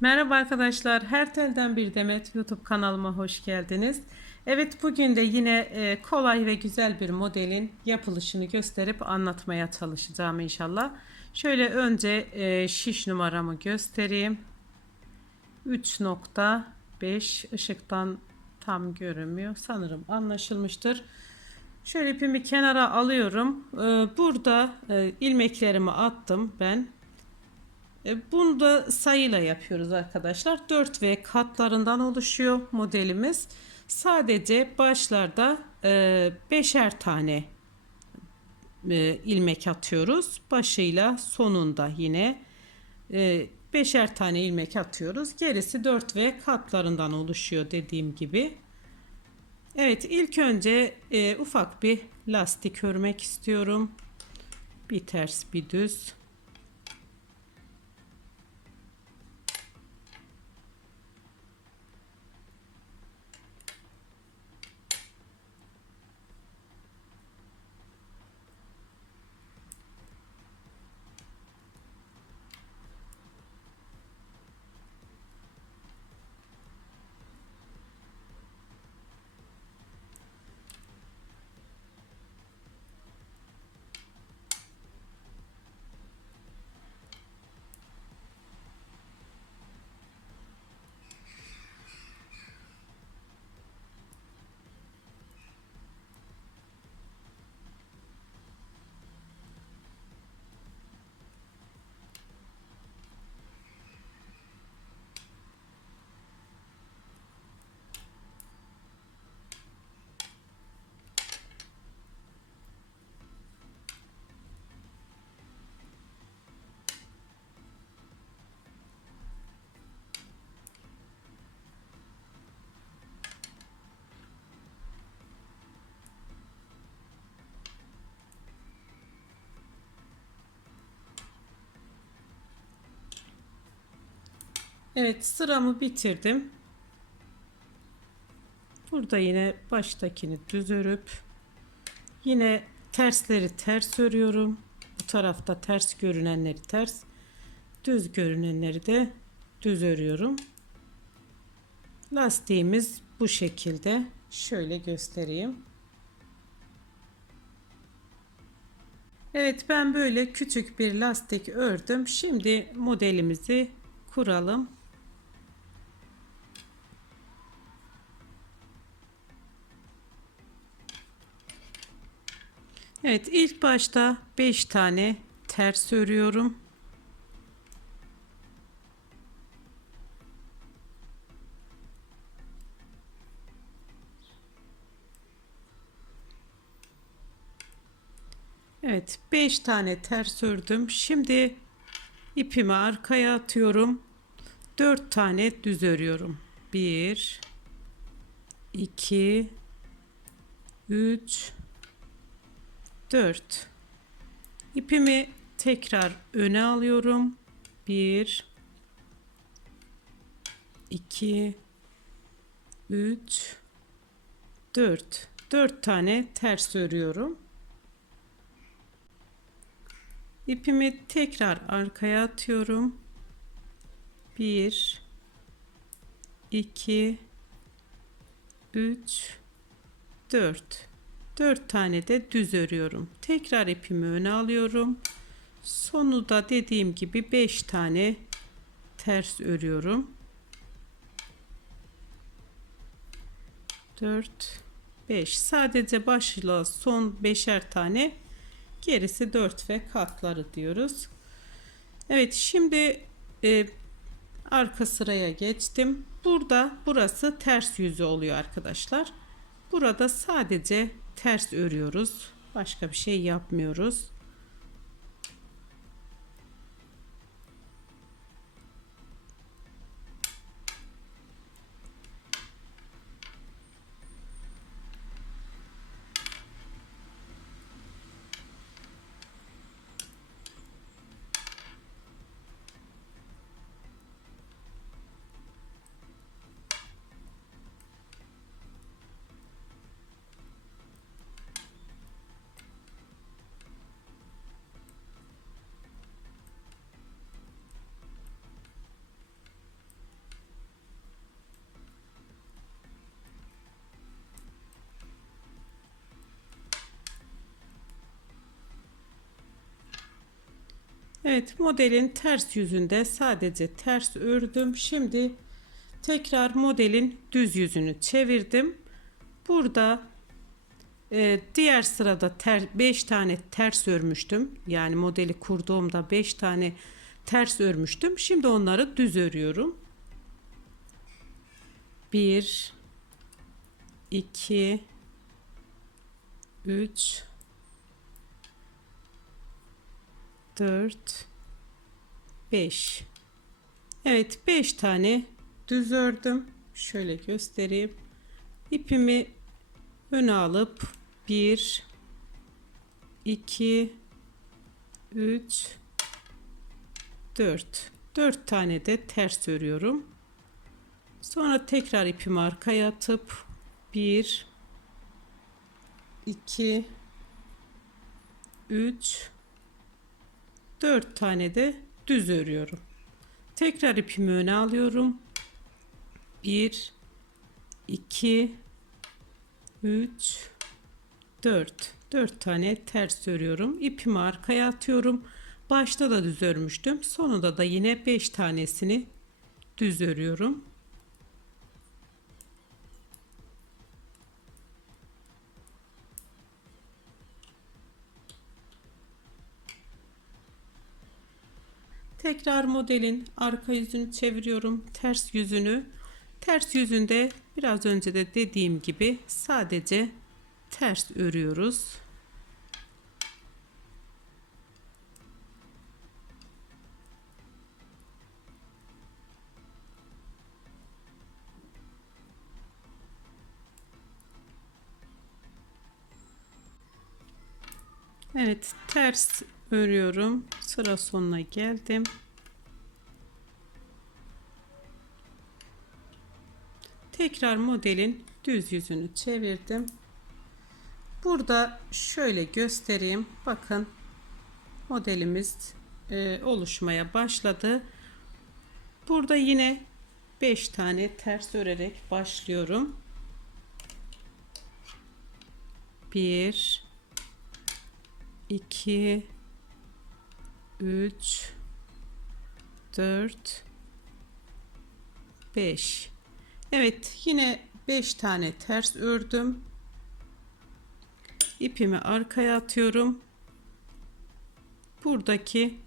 Merhaba arkadaşlar, Her Telden Bir Demet YouTube kanalıma hoş geldiniz. Evet bugün de yine e, kolay ve güzel bir modelin yapılışını gösterip anlatmaya çalışacağım inşallah. Şöyle önce e, şiş numaramı göstereyim. 3.5 ışıktan tam görünmüyor. Sanırım anlaşılmıştır. Şöyle ipimi kenara alıyorum. E, Burada ilmeklerimi attım ben. E, Bunu da sayıyla yapıyoruz arkadaşlar. 4 ve katlarından oluşuyor modelimiz. Sadece başlarda e, beşer tane e, ilmek atıyoruz. Başıyla sonunda yine e, beşer tane ilmek atıyoruz. Gerisi 4 ve katlarından oluşuyor dediğim gibi. Evet ilk önce e, ufak bir lastik örmek istiyorum. Bir ters bir düz. Evet sıramı bitirdim. Burada yine baştakini düz örüp yine tersleri ters örüyorum. Bu tarafta ters görünenleri ters, düz görünenleri de düz örüyorum. Lastiğimiz bu şekilde. Şöyle göstereyim. Evet ben böyle küçük bir lastik ördüm. Şimdi modelimizi kuralım. Evet ilk başta 5 tane ters örüyorum. Evet 5 tane ters ördüm. Şimdi ipimi arkaya atıyorum. 4 tane düz örüyorum. 1 2 3 4 ipimi tekrar öne alıyorum. 1 2 3 4 4 tane ters örüyorum. İpimi tekrar arkaya atıyorum. 1 2 3 4 4 tane de düz örüyorum. Tekrar ipimi öne alıyorum. Sonu da dediğim gibi 5 tane ters örüyorum. 4 5 sadece başla son beşer tane gerisi 4 ve katları diyoruz. Evet şimdi e, arka sıraya geçtim. Burada burası ters yüzü oluyor arkadaşlar. Burada sadece ters örüyoruz. Başka bir şey yapmıyoruz. Evet modelin ters yüzünde sadece ters ördüm. Şimdi tekrar modelin düz yüzünü çevirdim. Burada e, diğer sırada 5 tane ters örmüştüm. Yani modeli kurduğumda 5 tane ters örmüştüm. Şimdi onları düz örüyorum. 1 2 3 4 5 Evet 5 tane düz ördüm. Şöyle göstereyim. İpimi öne alıp 1 2 3 4 4 tane de ters örüyorum. Sonra tekrar ipimi arkaya atıp 1 2 3 4 tane de düz örüyorum. Tekrar ipimi öne alıyorum. 1 2 3 4 4 tane ters örüyorum. İpimi arkaya atıyorum. Başta da düz örmüştüm. Sonunda da yine 5 tanesini düz örüyorum. Tekrar modelin arka yüzünü çeviriyorum. Ters yüzünü. Ters yüzünde biraz önce de dediğim gibi sadece ters örüyoruz. Evet ters örüyorum. Sıra sonuna geldim. Tekrar modelin düz yüzünü çevirdim. Burada şöyle göstereyim. Bakın modelimiz e, oluşmaya başladı. Burada yine 5 tane ters örerek başlıyorum. 1 2 3 4 5 Evet yine 5 tane ters ördüm. İpimi arkaya atıyorum. Buradaki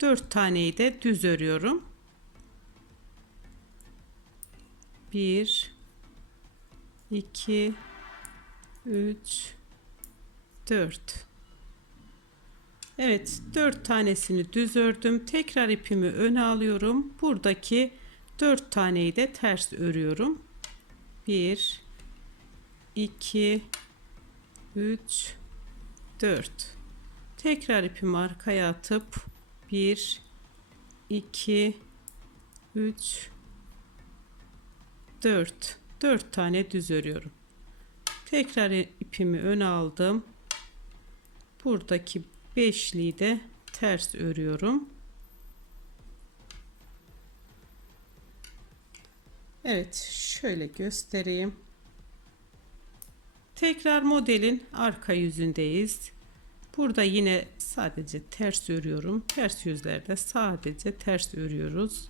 4 taneyi de düz örüyorum. 1 2 3 4 Evet 4 tanesini düz ördüm. Tekrar ipimi öne alıyorum. Buradaki 4 taneyi de ters örüyorum. 1 2 3 4 Tekrar ipimi arkaya atıp 1 2 3 4 4 tane düz örüyorum. Tekrar ipimi öne aldım. Buradaki beşliği de ters örüyorum. Evet şöyle göstereyim. Tekrar modelin arka yüzündeyiz. Burada yine sadece ters örüyorum. Ters yüzlerde sadece ters örüyoruz.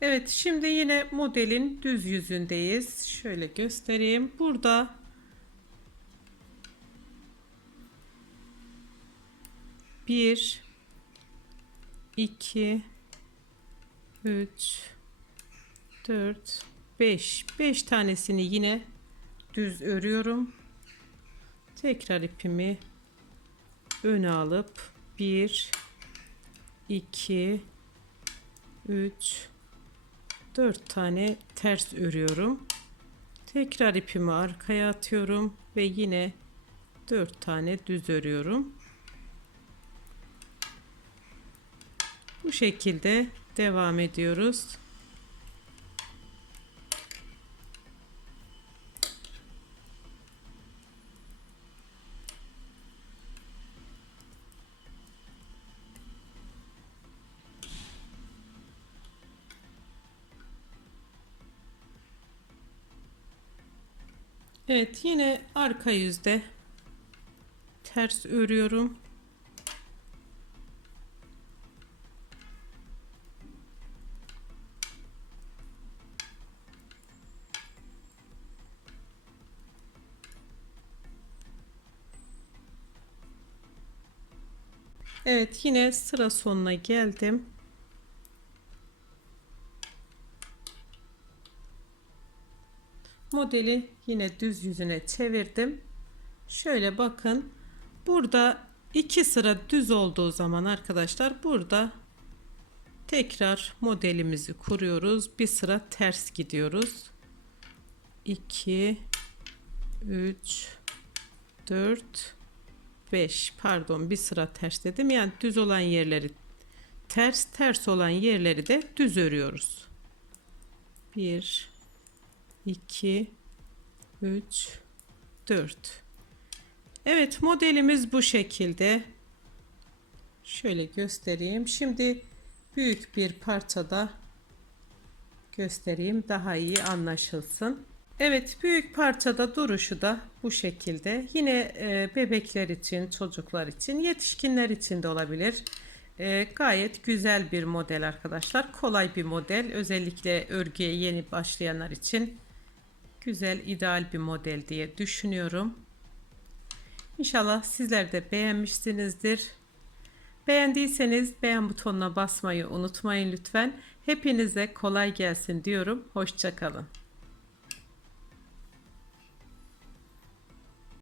Evet şimdi yine modelin düz yüzündeyiz. Şöyle göstereyim. Burada bir, iki, üç, dört, beş. Beş tanesini yine düz örüyorum. Tekrar ipimi öne alıp bir, iki, üç. 4 tane ters örüyorum. Tekrar ipimi arkaya atıyorum ve yine 4 tane düz örüyorum. Bu şekilde devam ediyoruz. Evet yine arka yüzde ters örüyorum. Evet yine sıra sonuna geldim. Modeli yine düz yüzüne çevirdim. Şöyle bakın. Burada iki sıra düz olduğu zaman arkadaşlar burada tekrar modelimizi kuruyoruz. Bir sıra ters gidiyoruz. 2 3 4 5 pardon bir sıra ters dedim. Yani düz olan yerleri ters ters olan yerleri de düz örüyoruz. 1 2 3 4 Evet modelimiz bu şekilde. Şöyle göstereyim. Şimdi büyük bir parçada göstereyim daha iyi anlaşılsın. Evet büyük parçada duruşu da bu şekilde. Yine e, bebekler için, çocuklar için, yetişkinler için de olabilir. E, gayet güzel bir model arkadaşlar. Kolay bir model. Özellikle örgüye yeni başlayanlar için güzel, ideal bir model diye düşünüyorum. İnşallah sizler de beğenmişsinizdir. Beğendiyseniz beğen butonuna basmayı unutmayın lütfen. Hepinize kolay gelsin diyorum. Hoşçakalın.